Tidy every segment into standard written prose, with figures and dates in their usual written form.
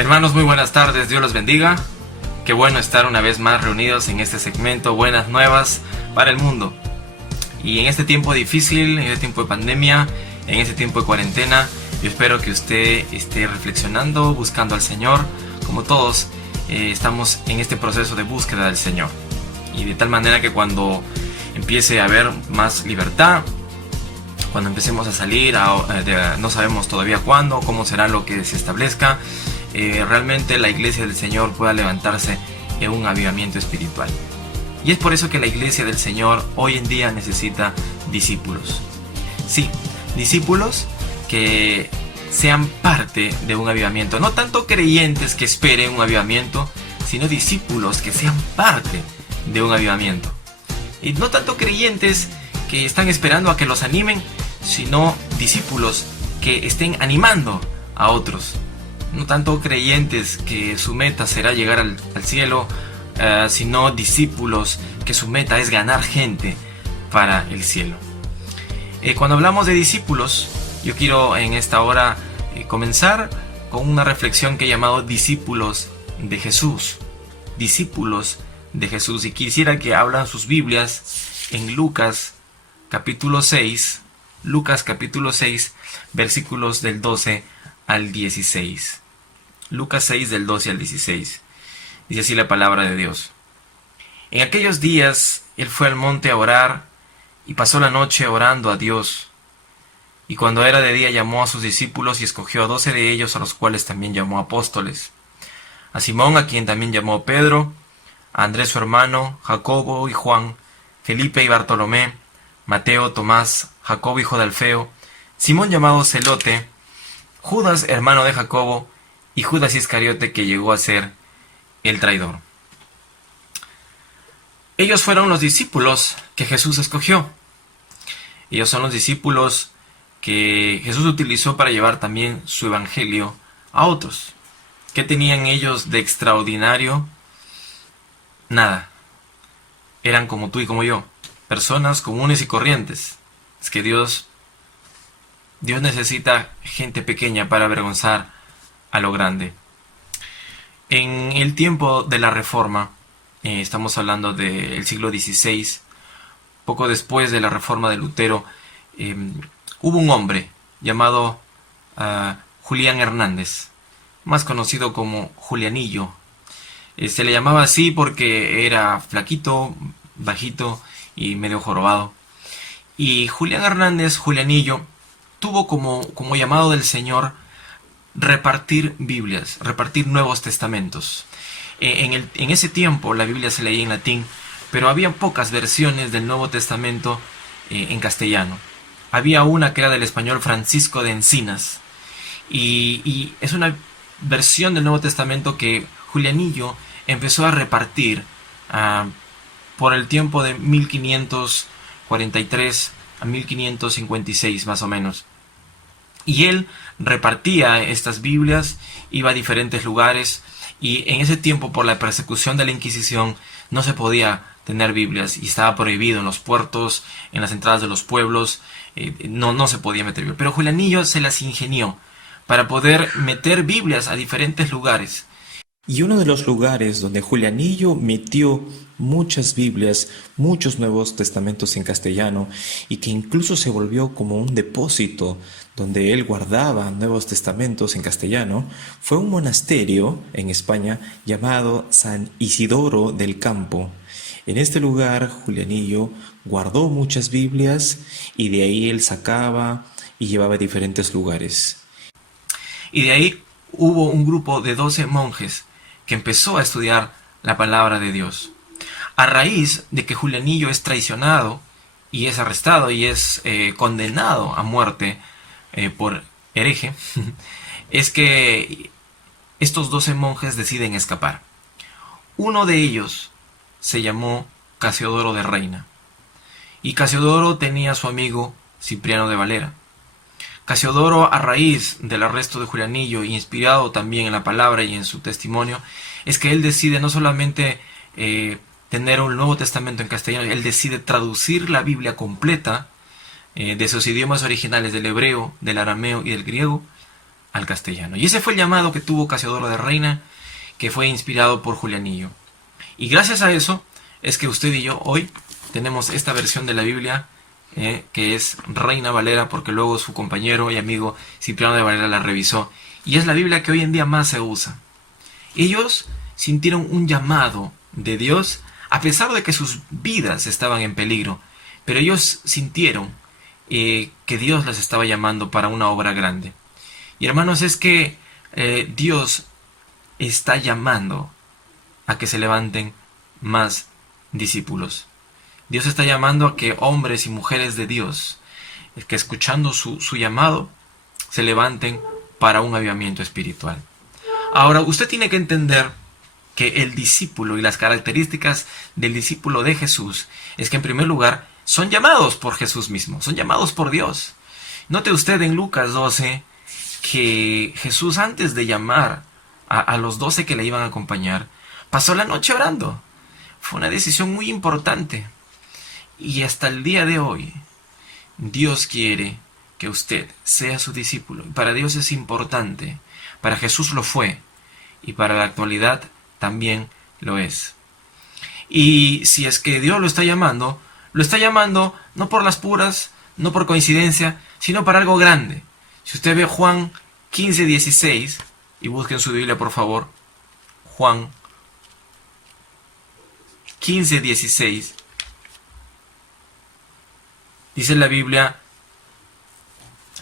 Hermanos, muy buenas tardes, Dios los bendiga. Qué bueno estar una vez más reunidos en este segmento Buenas Nuevas para el Mundo. Y en este tiempo difícil, en este tiempo de pandemia, en este tiempo de cuarentena, yo espero que usted esté reflexionando, buscando al Señor. Como todos, estamos en este proceso de búsqueda del Señor. Y de tal manera que cuando empiece a haber más libertad, cuando empecemos a salir, no sabemos todavía cuándo, cómo será lo que se establezca, realmente la iglesia del Señor pueda levantarse en un avivamiento espiritual. Y es por eso que la iglesia del Señor hoy en día necesita discípulos. Sí, discípulos que sean parte de un avivamiento. No tanto creyentes que esperen un avivamiento, sino discípulos que sean parte de un avivamiento. Y no tanto creyentes que están esperando a que los animen, sino discípulos que estén animando a otros. No tanto creyentes que su meta será llegar al cielo, sino discípulos que su meta es ganar gente para el cielo. Cuando hablamos de discípulos, yo quiero en esta hora comenzar con una reflexión que he llamado discípulos de Jesús. Discípulos de Jesús. Y quisiera que abran sus Biblias en Lucas capítulo 6, versículos del 12 al 16. Lucas 6 del 12 al 16. Dice así la palabra de Dios. En aquellos días él fue al monte a orar y pasó la noche orando a Dios. Y cuando era de día llamó a sus discípulos y escogió a 12 de ellos, a los cuales también llamó apóstoles. A Simón, a quien también llamó Pedro, a Andrés su hermano, Jacobo y Juan, Felipe y Bartolomé, Mateo, Tomás, Jacobo hijo de Alfeo, Simón llamado Celote, Judas hermano de Jacobo, y Judas Iscariote, que llegó a ser el traidor. Ellos fueron los discípulos que Jesús escogió. Ellos son los discípulos que Jesús utilizó para llevar también su evangelio a otros. ¿Qué tenían ellos de extraordinario? Nada. Eran como tú y como yo, personas comunes y corrientes. Es que Dios necesita gente pequeña para avergonzar a lo grande. En el tiempo de la Reforma, estamos hablando del siglo XVI, poco después de la Reforma de Lutero, hubo un hombre llamado Julián Hernández, más conocido como Julianillo. Se le llamaba así porque era flaquito, bajito y medio jorobado. Y Julián Hernández, Julianillo, tuvo como llamado del Señor repartir Biblias, repartir Nuevos Testamentos. En ese tiempo la Biblia se leía en latín, pero había pocas versiones del Nuevo Testamento en castellano. Había una que era del español Francisco de Encinas, y es una versión del Nuevo Testamento que Julianillo empezó a repartir por el tiempo de 1543 a 1556 más o menos. Y él repartía estas Biblias, iba a diferentes lugares, y en ese tiempo, por la persecución de la Inquisición, no se podía tener Biblias y estaba prohibido en los puertos, en las entradas de los pueblos, no se podía meter Biblias. Pero Julianillo se las ingenió para poder meter Biblias a diferentes lugares. Y uno de los lugares donde Julianillo metió muchas Biblias, muchos Nuevos Testamentos en castellano, y que incluso se volvió como un depósito donde él guardaba Nuevos Testamentos en castellano, fue un monasterio en España llamado San Isidoro del Campo. En este lugar Julianillo guardó muchas Biblias y de ahí él sacaba y llevaba a diferentes lugares. Y de ahí hubo un grupo de 12 monjes que empezó a estudiar la palabra de Dios. A raíz de que Julianillo es traicionado y es arrestado y es condenado a muerte por hereje, es que estos 12 monjes deciden escapar. Uno de ellos se llamó Casiodoro de Reina, y Casiodoro tenía a su amigo Cipriano de Valera. Casiodoro, a raíz del arresto de Julianillo, inspirado también en la palabra y en su testimonio, es que él decide no solamente tener un Nuevo Testamento en castellano, él decide traducir la Biblia completa de sus idiomas originales, del hebreo, del arameo y del griego, al castellano. Y ese fue el llamado que tuvo Casiodoro de Reina, que fue inspirado por Julianillo. Y gracias a eso es que usted y yo hoy tenemos esta versión de la Biblia, que es Reina Valera, porque luego su compañero y amigo Cipriano de Valera la revisó. Y es la Biblia que hoy en día más se usa. Ellos sintieron un llamado de Dios a pesar de que sus vidas estaban en peligro. Pero ellos sintieron que Dios les estaba llamando para una obra grande. Y hermanos, es que Dios está llamando a que se levanten más discípulos. Dios está llamando a que hombres y mujeres de Dios, que escuchando su llamado, se levanten para un avivamiento espiritual. Ahora, usted tiene que entender que el discípulo y las características del discípulo de Jesús es que en primer lugar son llamados por Jesús mismo, son llamados por Dios. Note usted en Lucas 12 que Jesús, antes de llamar a los 12 que le iban a acompañar, pasó la noche orando. Fue una decisión muy importante. Y hasta el día de hoy, Dios quiere que usted sea su discípulo. Para Dios es importante. Para Jesús lo fue. Y para la actualidad también lo es. Y si es que Dios lo está llamando no por las puras, no por coincidencia, sino para algo grande. Si usted ve Juan 15:16, y busque en su Biblia por favor, Juan 15:16, dice la Biblia,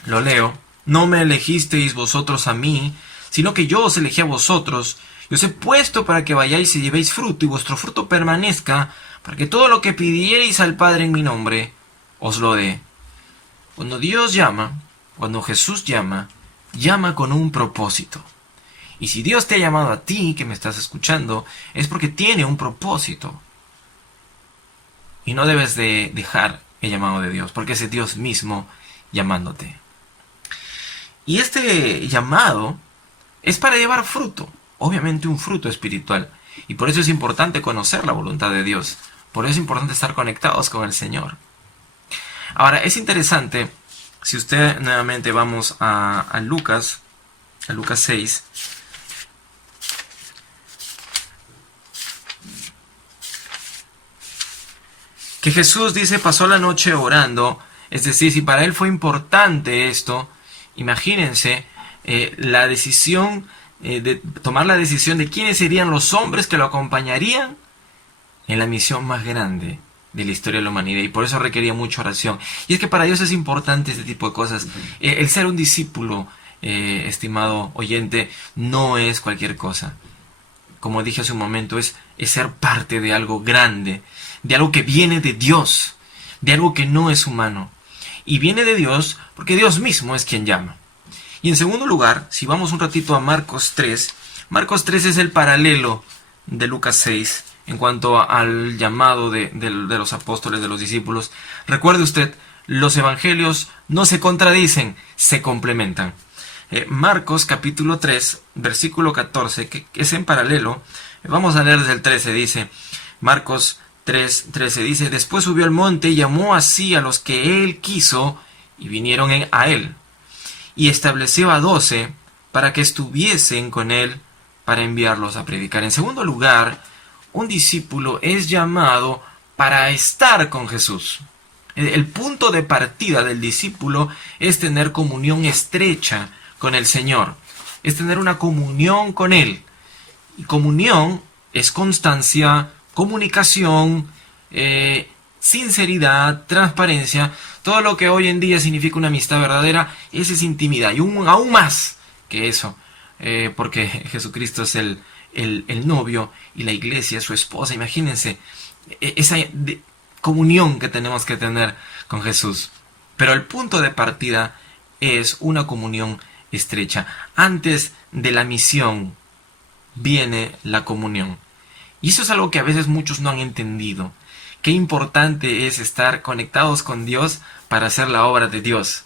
lo leo: no me elegisteis vosotros a mí, sino que yo os elegí a vosotros, y os he puesto para que vayáis y llevéis fruto, y vuestro fruto permanezca, para que todo lo que pidiereis al Padre en mi nombre, os lo dé. Cuando Dios llama, cuando Jesús llama con un propósito. Y si Dios te ha llamado a ti, que me estás escuchando, es porque tiene un propósito. Y no debes de dejar el llamado de Dios, porque es Dios mismo llamándote. Y este llamado es para llevar fruto, obviamente un fruto espiritual. Y por eso es importante conocer la voluntad de Dios. Por eso es importante estar conectados con el Señor. Ahora, es interesante, si usted nuevamente vamos a Lucas 6. Que Jesús dice, pasó la noche orando. Es decir, si para él fue importante esto, imagínense la decisión de tomar la decisión de quiénes serían los hombres que lo acompañarían en la misión más grande de la historia de la humanidad, y por eso requería mucha oración. Y es que para Dios es importante este tipo de cosas. El ser un discípulo, estimado oyente, no es cualquier cosa. Como dije hace un momento, es ser parte de algo grande, de algo que viene de Dios, de algo que no es humano. Y viene de Dios porque Dios mismo es quien llama. Y en segundo lugar, si vamos un ratito a Marcos 3, Marcos 3 es el paralelo de Lucas 6 en cuanto al llamado de los apóstoles, de los discípulos. Recuerde usted, los evangelios no se contradicen, se complementan. Marcos capítulo 3, versículo 14, que es en paralelo. Vamos a leer desde el 13, dice, Marcos 3:13 dice, después subió al monte y llamó así a los que él quiso y vinieron a él. Y estableció a 12 para que estuviesen con él para enviarlos a predicar. En segundo lugar, un discípulo es llamado para estar con Jesús. El punto de partida del discípulo es tener comunión estrecha con el Señor. Es tener una comunión con Él. Y comunión es constancia, comunicación, sinceridad, transparencia. Todo lo que hoy en día significa una amistad verdadera, esa es intimidad. Y aún más que eso, porque Jesucristo es el novio y la iglesia es su esposa. Imagínense esa comunión que tenemos que tener con Jesús. Pero el punto de partida es una comunión estrecha. Antes de la misión viene la comunión. Y eso es algo que a veces muchos no han entendido. Qué importante es estar conectados con Dios para hacer la obra de Dios.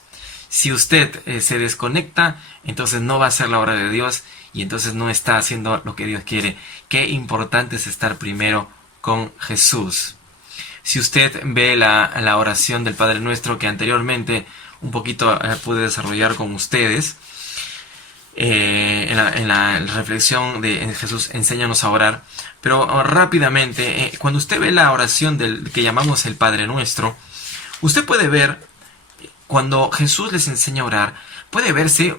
Si usted se desconecta, entonces no va a hacer la obra de Dios y entonces no está haciendo lo que Dios quiere. Qué importante es estar primero con Jesús. Si usted ve la oración del Padre Nuestro que anteriormente un poquito pude desarrollar con ustedes, en la reflexión de Jesús, enséñanos a orar. Pero rápidamente, cuando usted ve la oración del que llamamos el Padre Nuestro, usted puede ver, cuando Jesús les enseña a orar, puede verse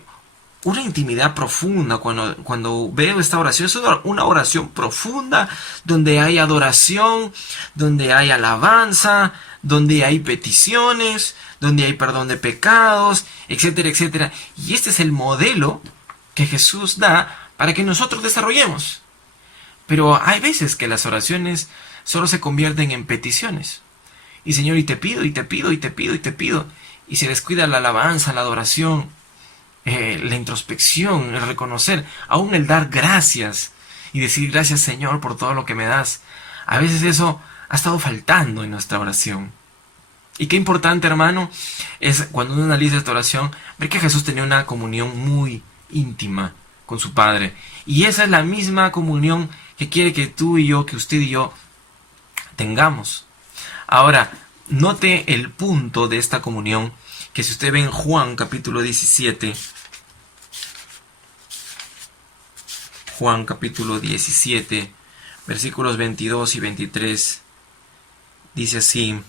una intimidad profunda. Cuando veo esta oración, es una oración profunda, donde hay adoración, donde hay alabanza, donde hay peticiones, donde hay perdón de pecados, etcétera, etcétera. Y este es el modelo que Jesús da para que nosotros desarrollemos. Pero hay veces que las oraciones solo se convierten en peticiones. Y Señor, y te pido, y te pido, y te pido, y te pido. Y se descuida la alabanza, la adoración, la introspección, el reconocer, aún el dar gracias y decir gracias Señor por todo lo que me das. A veces eso ha estado faltando en nuestra oración. Y qué importante, hermano, es cuando uno analiza esta oración, ver que Jesús tenía una comunión muy íntima con su Padre. Y esa es la misma comunión que quiere que tú y yo, que usted y yo tengamos. Ahora, note el punto de esta comunión, que si usted ve en Juan capítulo 17, Juan capítulo 17, versículos 22 y 23, dice así,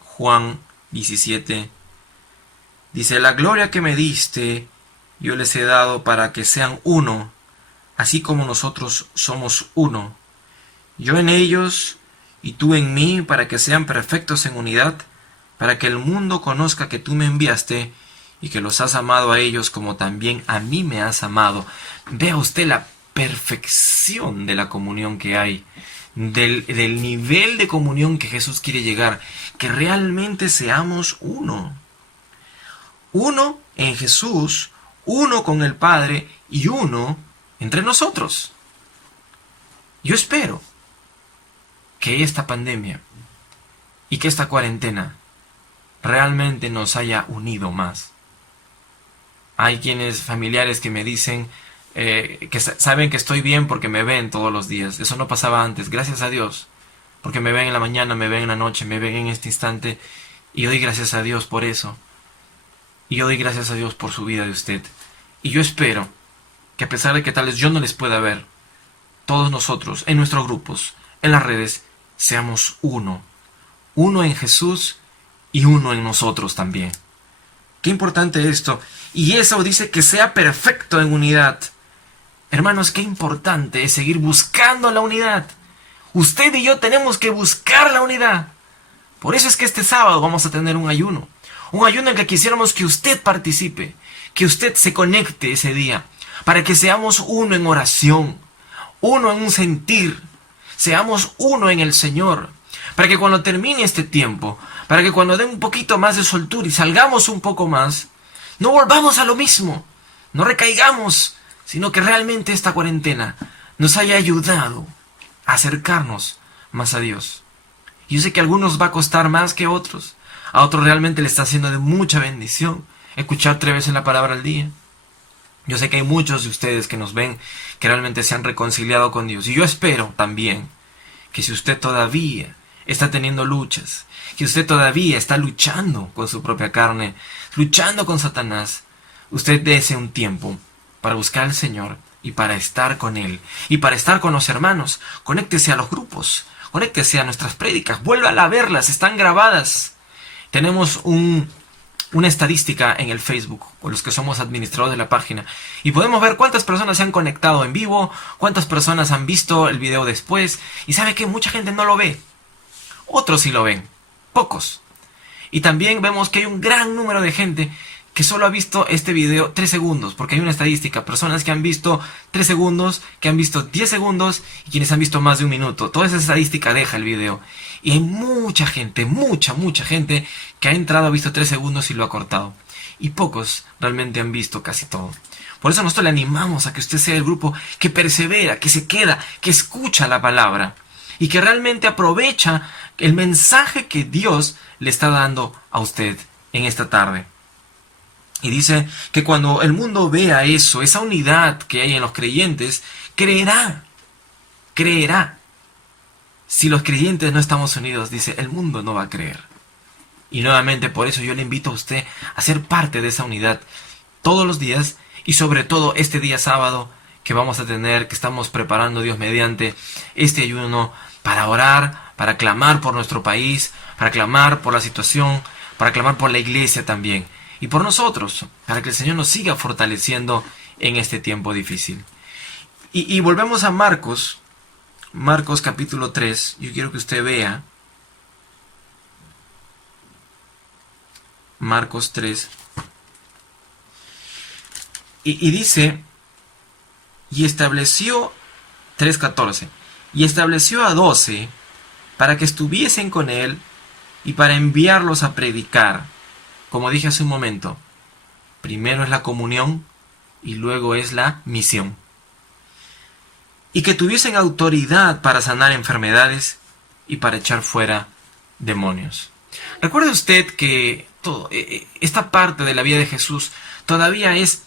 Juan 17, dice, la gloria que me diste, yo les he dado para que sean uno, así como nosotros somos uno. Yo en ellos y tú en mí, para que sean perfectos en unidad, para que el mundo conozca que tú me enviaste y que los has amado a ellos como también a mí me has amado. Vea usted la perfección de la comunión que hay, del nivel de comunión que Jesús quiere llegar, que realmente seamos uno. Uno en Jesús, uno con el Padre y uno entre nosotros. Yo espero que esta pandemia y que esta cuarentena realmente nos haya unido más. Hay familiares que me dicen que saben que estoy bien porque me ven todos los días. Eso no pasaba antes, gracias a Dios, porque me ven en la mañana, me ven en la noche, me ven en este instante, y yo doy gracias a Dios por eso. Y yo doy gracias a Dios por su vida de usted. Y yo espero que, a pesar de que tal vez yo no les pueda ver, todos nosotros, en nuestros grupos, en las redes, seamos uno. Uno en Jesús y uno en nosotros también. Qué importante esto. Y eso dice que sea perfecto en unidad. Hermanos, qué importante es seguir buscando la unidad. Usted y yo tenemos que buscar la unidad. Por eso es que este sábado vamos a tener un ayuno. Un ayuno en que quisiéramos que usted participe, que usted se conecte ese día, para que seamos uno en oración, uno en un sentir, seamos uno en el Señor, para que cuando termine este tiempo, para que cuando dé un poquito más de soltura y salgamos un poco más, no volvamos a lo mismo, no recaigamos, sino que realmente esta cuarentena nos haya ayudado a acercarnos más a Dios. Yo sé que a algunos va a costar más que a otros realmente le está haciendo de mucha bendición escuchar 3 veces la palabra al día. Yo sé que hay muchos de ustedes que nos ven que realmente se han reconciliado con Dios. Y yo espero también que si usted todavía está teniendo luchas, que usted todavía está luchando con su propia carne, luchando con Satanás, usted dése un tiempo para buscar al Señor y para estar con Él y para estar con los hermanos. Conéctese a los grupos, conéctese a nuestras prédicas, vuelva a verlas, están grabadas. Tenemos una estadística en el Facebook, con los que somos administradores de la página, y podemos ver cuántas personas se han conectado en vivo, cuántas personas han visto el video después, y sabe que mucha gente no lo ve, otros sí lo ven, pocos. Y también vemos que hay un gran número de gente que solo ha visto este video 3 segundos, porque hay una estadística, personas que han visto 3 segundos, que han visto 10 segundos y quienes han visto más de 1 minuto. Toda esa estadística deja el video. Y hay mucha gente, mucha gente que ha entrado, ha visto 3 segundos y lo ha cortado. Y pocos realmente han visto casi todo. Por eso nosotros le animamos a que usted sea el grupo que persevera, que se queda, que escucha la palabra y que realmente aprovecha el mensaje que Dios le está dando a usted en esta tarde. Y dice que cuando el mundo vea eso, esa unidad que hay en los creyentes, creerá. Si los creyentes no estamos unidos, dice, el mundo no va a creer. Y nuevamente por eso yo le invito a usted a ser parte de esa unidad todos los días Y sobre todo este día sábado que vamos a tener, que estamos preparando Dios mediante este ayuno para orar, para clamar por nuestro país, para clamar por la situación, para clamar por la iglesia también. Y por nosotros, para que el Señor nos siga fortaleciendo en este tiempo difícil. Y volvemos a Marcos capítulo 3. Yo quiero que usted vea Marcos 3. Y dice, y estableció 3:14, y estableció a 12 para que estuviesen con él y para enviarlos a predicar. Como dije hace un momento, primero es la comunión y luego es la misión. Y que tuviesen autoridad para sanar enfermedades y para echar fuera demonios. Recuerde usted que esta parte de la vida de Jesús todavía es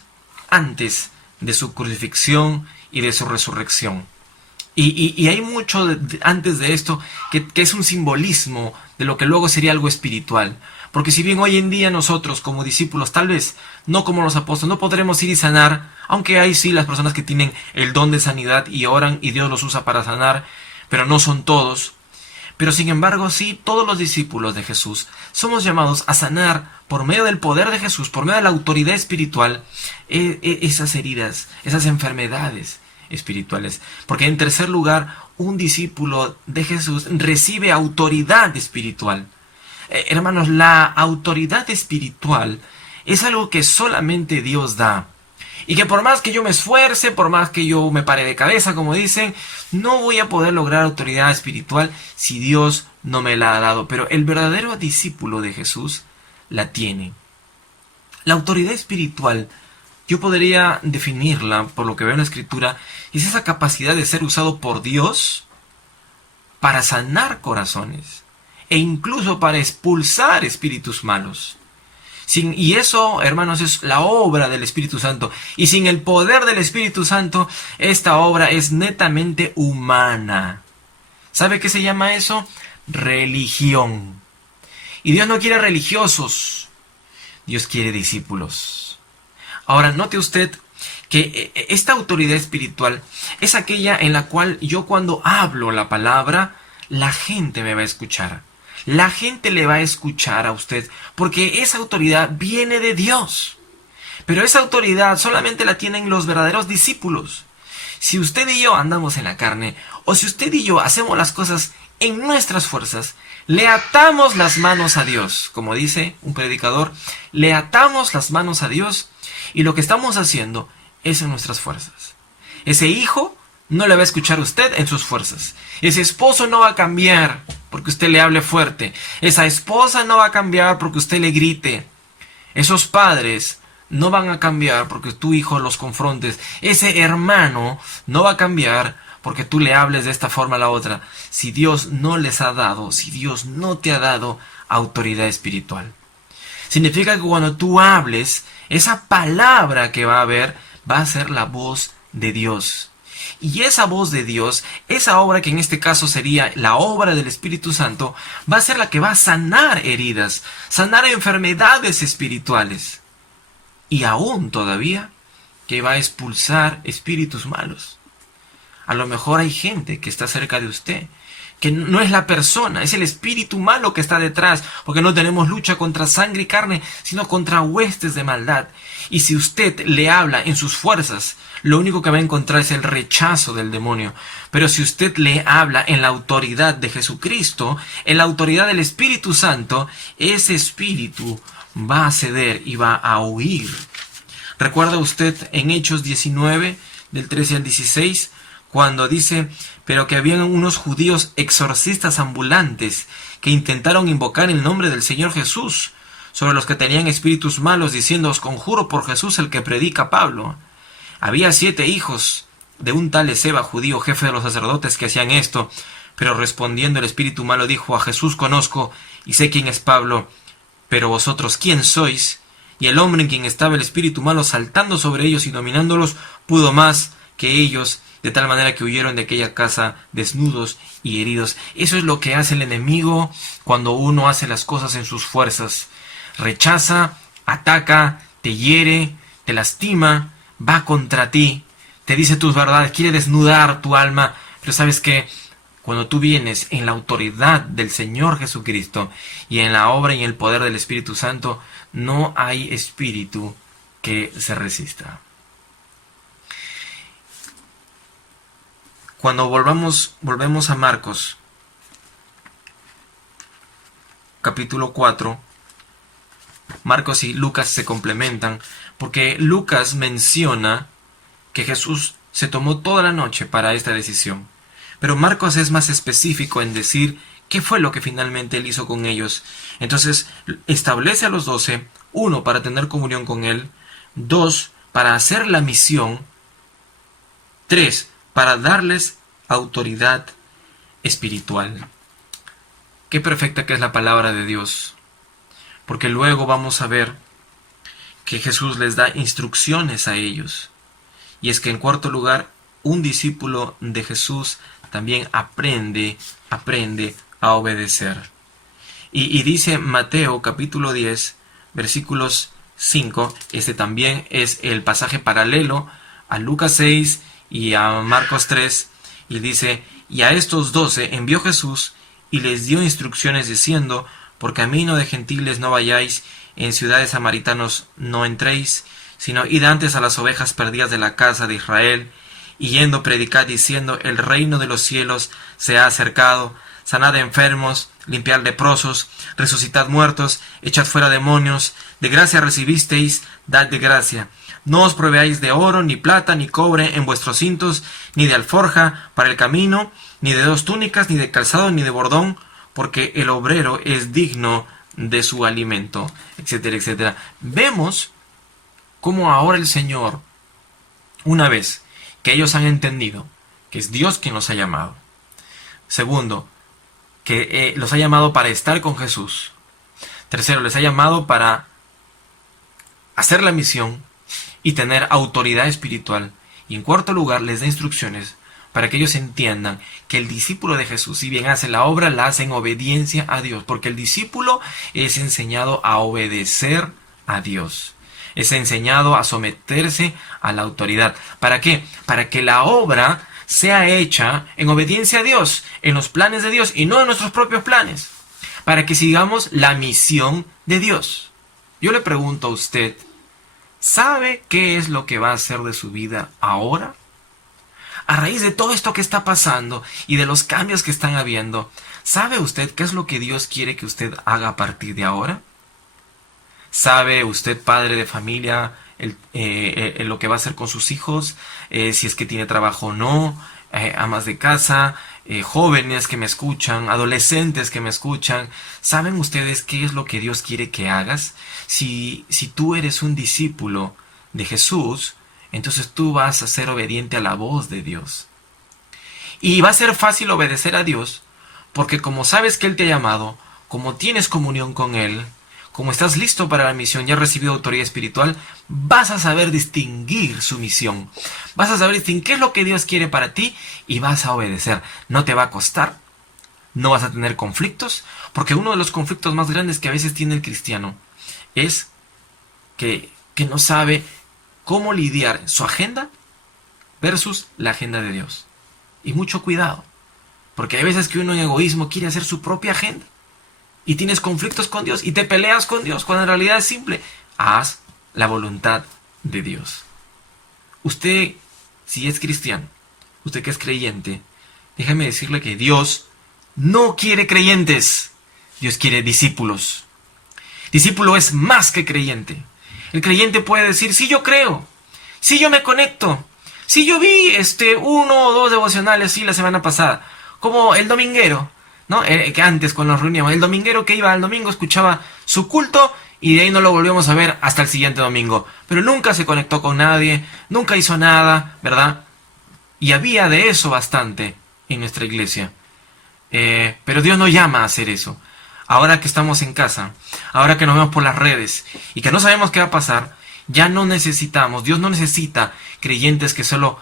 antes de su crucifixión y de su resurrección. Y hay mucho antes de esto que es un simbolismo de lo que luego sería algo espiritual. Porque si bien hoy en día nosotros como discípulos, tal vez no como los apóstoles, no podremos ir y sanar, aunque hay sí las personas que tienen el don de sanidad y oran y Dios los usa para sanar, pero no son todos. Pero sin embargo, sí, todos los discípulos de Jesús somos llamados a sanar por medio del poder de Jesús, por medio de la autoridad espiritual, esas heridas, esas enfermedades espirituales. Porque en tercer lugar, un discípulo de Jesús recibe autoridad espiritual. Hermanos, la autoridad espiritual es algo que solamente Dios da. Y que por más que yo me esfuerce, por más que yo me pare de cabeza, como dicen, no voy a poder lograr autoridad espiritual si Dios no me la ha dado. Pero el verdadero discípulo de Jesús la tiene. La autoridad espiritual, yo podría definirla, por lo que veo en la Escritura, es esa capacidad de ser usado por Dios para sanar corazones e incluso para expulsar espíritus malos. Y eso, hermanos, es la obra del Espíritu Santo. Y sin el poder del Espíritu Santo, esta obra es netamente humana. ¿Sabe qué se llama eso? Religión. Y Dios no quiere religiosos. Dios quiere discípulos. Ahora, note usted que esta autoridad espiritual es aquella en la cual yo cuando hablo la palabra, la gente me va a escuchar. La gente le va a escuchar a usted porque esa autoridad viene de Dios. Pero esa autoridad solamente la tienen los verdaderos discípulos. Si usted y yo andamos en la carne, o si usted y yo hacemos las cosas en nuestras fuerzas, le atamos las manos a Dios. Como dice un predicador, le atamos las manos a Dios y lo que estamos haciendo es en nuestras fuerzas. Ese hijo no le va a escuchar a usted en sus fuerzas. Ese esposo no va a cambiar porque usted le hable fuerte. Esa esposa no va a cambiar porque usted le grite. Esos padres no van a cambiar porque tu hijo los confrontes. Ese hermano no va a cambiar porque tú le hables de esta forma a la otra. Si Dios no les ha dado, si Dios no te ha dado autoridad espiritual. Significa que cuando tú hables, esa palabra que va a haber va a ser la voz de Dios. Y esa voz de Dios, esa obra que en este caso sería la obra del Espíritu Santo, va a ser la que va a sanar heridas, sanar enfermedades espirituales. Y aún todavía que va a expulsar espíritus malos. A lo mejor hay gente que está cerca de usted, que no es la persona, es el espíritu malo que está detrás, porque no tenemos lucha contra sangre y carne, sino contra huestes de maldad. Y si usted le habla en sus fuerzas, lo único que va a encontrar es el rechazo del demonio. Pero si usted le habla en la autoridad de Jesucristo, en la autoridad del Espíritu Santo, ese espíritu va a ceder y va a huir. ¿Recuerda usted en Hechos 19, del 13 al 16, cuando dice, pero que habían unos judíos exorcistas ambulantes que intentaron invocar el nombre del Señor Jesús sobre los que tenían espíritus malos, diciendo, os conjuro por Jesús el que predica Pablo? Había 7 hijos de un tal Esceva, judío, jefe de los sacerdotes, que hacían esto. Pero respondiendo el espíritu malo dijo, a Jesús conozco y sé quién es Pablo, pero vosotros ¿quién sois? Y el hombre en quien estaba el espíritu malo, saltando sobre ellos y dominándolos, pudo más que ellos, de tal manera que huyeron de aquella casa desnudos y heridos. Eso es lo que hace el enemigo cuando uno hace las cosas en sus fuerzas. Rechaza, ataca, te hiere, te lastima, va contra ti, te dice tus verdades, quiere desnudar tu alma, pero ¿sabes qué? Cuando tú vienes en la autoridad del Señor Jesucristo y en la obra y en el poder del Espíritu Santo, no hay espíritu que se resista. Cuando volvemos a Marcos, capítulo 4, Marcos y Lucas se complementan, porque Lucas menciona que Jesús se tomó toda la noche para esta decisión. Pero Marcos es más específico en decir qué fue lo que finalmente él hizo con ellos. Entonces establece a los 12, 1, para tener comunión con él, 2, para hacer la misión, 3, para darles autoridad espiritual. Qué perfecta que es la palabra de Dios, porque luego vamos a ver que Jesús les da instrucciones a ellos. Y es que en cuarto lugar, un discípulo de Jesús también aprende a obedecer. Y dice Mateo capítulo 10, versículos 5, este también es el pasaje paralelo a Lucas 6 y a Marcos 3, y dice: y a estos 12 envió Jesús y les dio instrucciones diciendo: por camino de gentiles no vayáis, en ciudades samaritanos no entréis, sino id antes a las ovejas perdidas de la casa de Israel, y yendo predicad diciendo: el reino de los cielos se ha acercado, sanad enfermos, limpiad leprosos, resucitad muertos, echad fuera demonios, de gracia recibisteis, dad de gracia. No os proveáis de oro, ni plata, ni cobre en vuestros cintos, ni de alforja para el camino, ni de 2 túnicas, ni de calzado, ni de bordón, porque el obrero es digno de su alimento, etcétera, etcétera. Vemos cómo ahora el Señor, una vez que ellos han entendido que es Dios quien los ha llamado, segundo, que los ha llamado para estar con Jesús, tercero, les ha llamado para hacer la misión y tener autoridad espiritual, y en cuarto lugar les da instrucciones para que ellos entiendan que el discípulo de Jesús, si bien hace la obra, la hace en obediencia a Dios, porque el discípulo es enseñado a obedecer a Dios, es enseñado a someterse a la autoridad. ¿Para qué? Para que la obra sea hecha en obediencia a Dios, en los planes de Dios y no en nuestros propios planes, para que sigamos la misión de Dios. Yo le pregunto a usted, ¿sabe qué es lo que va a hacer de su vida ahora? A raíz de todo esto que está pasando y de los cambios que están habiendo, ¿sabe usted qué es lo que Dios quiere que usted haga a partir de ahora? ¿Sabe usted, padre de familia, lo que va a hacer con sus hijos? Si es que tiene trabajo o no, amas de casa, jóvenes que me escuchan, adolescentes que me escuchan, ¿saben ustedes qué es lo que Dios quiere que hagas? Si tú eres un discípulo de Jesús, entonces tú vas a ser obediente a la voz de Dios. Y va a ser fácil obedecer a Dios, porque como sabes que Él te ha llamado, como tienes comunión con Él, como estás listo para la misión, ya has recibido autoridad espiritual, vas a saber distinguir su misión. Vas a saber distinguir qué es lo que Dios quiere para ti y vas a obedecer. No te va a costar, no vas a tener conflictos, porque uno de los conflictos más grandes que a veces tiene el cristiano es que no sabe cómo lidiar su agenda versus la agenda de Dios. Y mucho cuidado, porque hay veces que uno en egoísmo quiere hacer su propia agenda y tienes conflictos con Dios y te peleas con Dios, cuando en realidad es simple: haz la voluntad de Dios. Usted, si es cristiano, usted que es creyente, déjame decirle que Dios no quiere creyentes, Dios quiere discípulos. Discípulo es más que creyente. El creyente puede decir: sí, yo creo, sí, yo me conecto, sí, yo vi 1 o 2 devocionales la semana pasada, como el dominguero, ¿no? Que antes cuando nos reuníamos, el dominguero que iba al domingo escuchaba su culto y de ahí no lo volvíamos a ver hasta el siguiente domingo, pero nunca se conectó con nadie, nunca hizo nada, ¿verdad? Y había de eso bastante en nuestra iglesia, pero Dios nos llama a hacer eso. Ahora que estamos en casa, ahora que nos vemos por las redes y que no sabemos qué va a pasar, ya no necesitamos, Dios no necesita creyentes que solo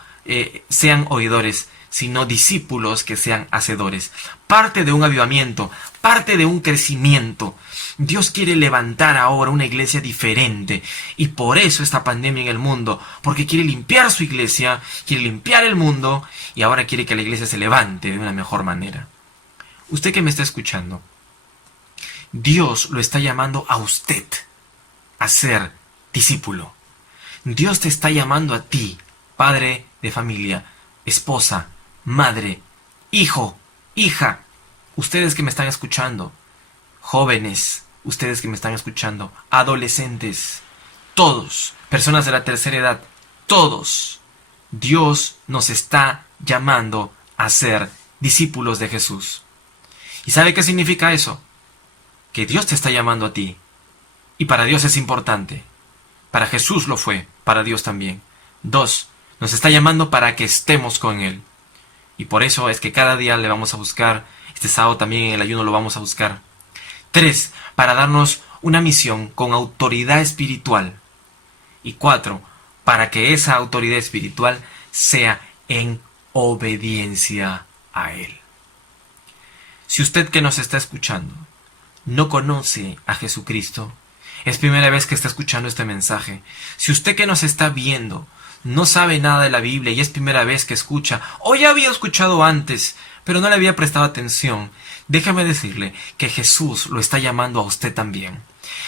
sean oidores, sino discípulos que sean hacedores. Parte de un avivamiento, parte de un crecimiento, Dios quiere levantar ahora una iglesia diferente. Y por eso esta pandemia en el mundo. Porque quiere limpiar su iglesia, quiere limpiar el mundo. Y ahora quiere que la iglesia se levante de una mejor manera. Usted que me está escuchando, Dios lo está llamando a usted a ser discípulo. Dios te está llamando a ti, padre de familia, esposa, madre, hijo, hija. Ustedes que me están escuchando, jóvenes, ustedes que me están escuchando, adolescentes, todos, personas de la tercera edad, todos, Dios nos está llamando a ser discípulos de Jesús. ¿Y sabe qué significa eso? Que Dios te está llamando a ti. Y para Dios es importante. Para Jesús lo fue, para Dios también. 2, nos está llamando para que estemos con Él. Y por eso es que cada día le vamos a buscar. Este sábado también en el ayuno lo vamos a buscar. 3, para darnos una misión con autoridad espiritual. Y 4, para que esa autoridad espiritual sea en obediencia a Él. Si usted que nos está escuchando no conoce a Jesucristo, es primera vez que está escuchando este mensaje. Si usted que nos está viendo no sabe nada de la Biblia y es primera vez que escucha, o ya había escuchado antes, pero no le había prestado atención, déjame decirle que Jesús lo está llamando a usted también.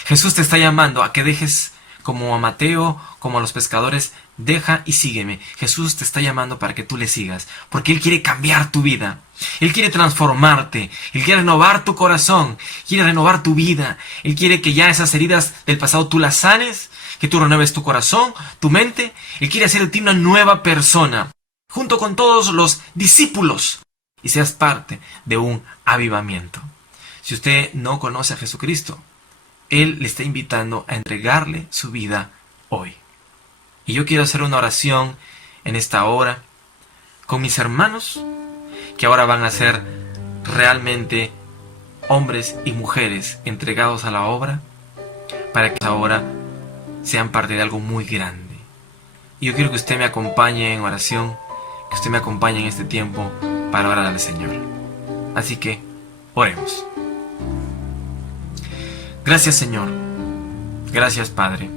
Jesús te está llamando a que dejes, como a Mateo, como a los pescadores, deja y sígueme. Jesús te está llamando para que tú le sigas, porque Él quiere cambiar tu vida. Él quiere transformarte, Él quiere renovar tu corazón, quiere renovar tu vida. Él quiere que ya esas heridas del pasado tú las sanes, que tú renueves tu corazón, tu mente. Él quiere hacer de ti una nueva persona, junto con todos los discípulos, y seas parte de un avivamiento. Si usted no conoce a Jesucristo, Él le está invitando a entregarle su vida hoy. Y yo quiero hacer una oración en esta hora con mis hermanos, que ahora van a ser realmente hombres y mujeres entregados a la obra, para que ahora sean parte de algo muy grande. Y yo quiero que usted me acompañe en oración, que usted me acompañe en este tiempo para orar al Señor. Así que, oremos. Gracias, Señor. Gracias, Padre.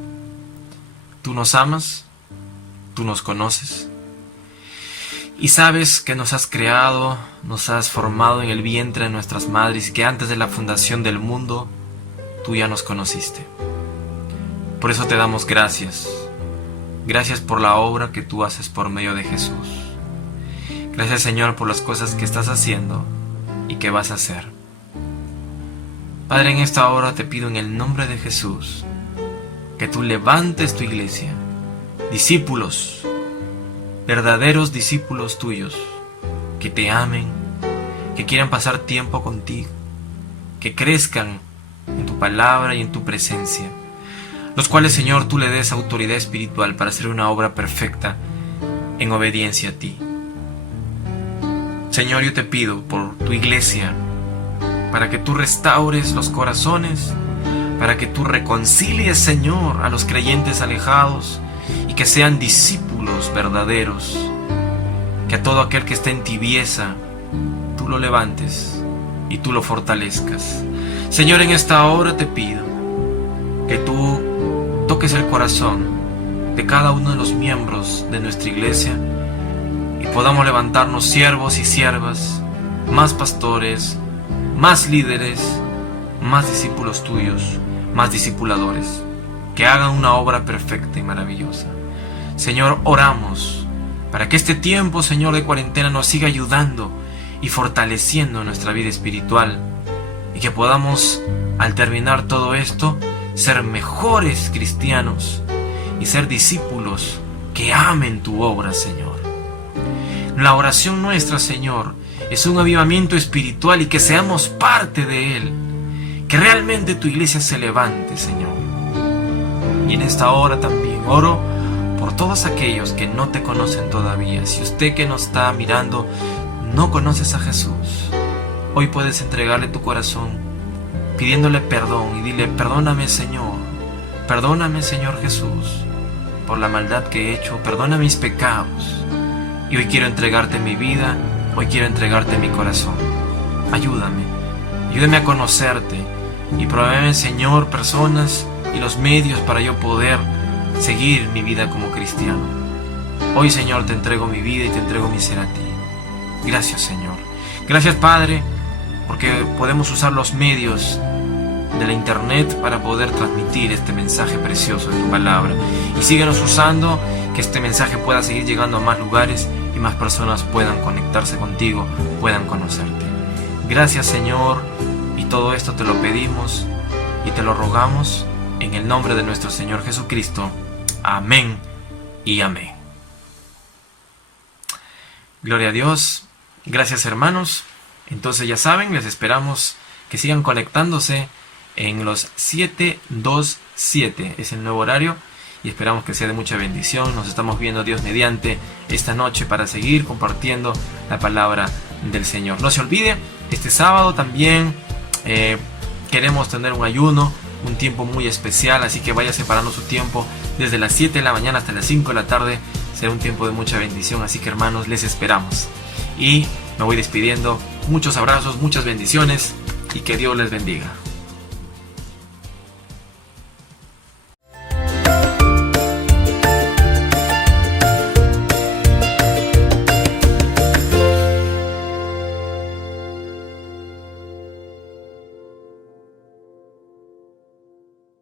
Tú nos amas, tú nos conoces. Y sabes que nos has creado, nos has formado en el vientre de nuestras madres, y que antes de la fundación del mundo, tú ya nos conociste. Por eso te damos gracias. Gracias por la obra que tú haces por medio de Jesús. Gracias, Señor, por las cosas que estás haciendo y que vas a hacer. Padre, en esta hora te pido en el nombre de Jesús que tú levantes tu iglesia, discípulos, verdaderos discípulos tuyos, que te amen, que quieran pasar tiempo contigo, que crezcan en tu palabra y en tu presencia, los cuales, Señor, tú le des autoridad espiritual para hacer una obra perfecta en obediencia a ti. Señor, yo te pido por tu iglesia, para que tú restaures los corazones, para que tú reconcilies, Señor, a los creyentes alejados y que sean discípulos verdaderos, que a todo aquel que esté en tibieza, tú lo levantes y tú lo fortalezcas. Señor, en esta hora te pido que tú toques el corazón de cada uno de los miembros de nuestra iglesia y podamos levantarnos siervos y siervas, más pastores, más líderes, más discípulos tuyos, más discipuladores, que hagan una obra perfecta y maravillosa. Señor, oramos para que este tiempo, Señor, de cuarentena nos siga ayudando y fortaleciendo nuestra vida espiritual, y que podamos, al terminar todo esto, ser mejores cristianos y ser discípulos que amen tu obra, Señor. La oración nuestra, Señor, es un avivamiento espiritual y que seamos parte de él. Que realmente tu iglesia se levante, Señor. Y en esta hora también oro por todos aquellos que no te conocen todavía. Si usted que nos está mirando no conoces a Jesús, hoy puedes entregarle tu corazón pidiéndole perdón y dile: perdóname, Señor Jesús, por la maldad que he hecho, perdona mis pecados. Y hoy quiero entregarte mi vida, hoy quiero entregarte mi corazón. Ayúdame a conocerte y provéeme, Señor, personas y los medios para yo poder seguir mi vida como cristiano. Hoy, Señor, te entrego mi vida y te entrego mi ser a ti. Gracias, Señor. Gracias, Padre, porque podemos usar los medios de la internet para poder transmitir este mensaje precioso de tu palabra. Y síguenos usando, que este mensaje pueda seguir llegando a más lugares y más personas puedan conectarse contigo, puedan conocerte. Gracias, Señor, y todo esto te lo pedimos y te lo rogamos en el nombre de nuestro Señor Jesucristo. Amén y amén. Gloria a Dios. Gracias, hermanos. Entonces ya saben, les esperamos que sigan conectándose en los 727. Es el nuevo horario y esperamos que sea de mucha bendición. Nos estamos viendo, Dios mediante, esta noche para seguir compartiendo la palabra del Señor. No se olvide, este sábado también queremos tener un ayuno, un tiempo muy especial, así que vaya separando su tiempo desde las 7 de la mañana hasta las 5 de la tarde. Será un tiempo de mucha bendición, así que, hermanos, les esperamos. Y me voy despidiendo. Muchos abrazos, muchas bendiciones y que Dios les bendiga.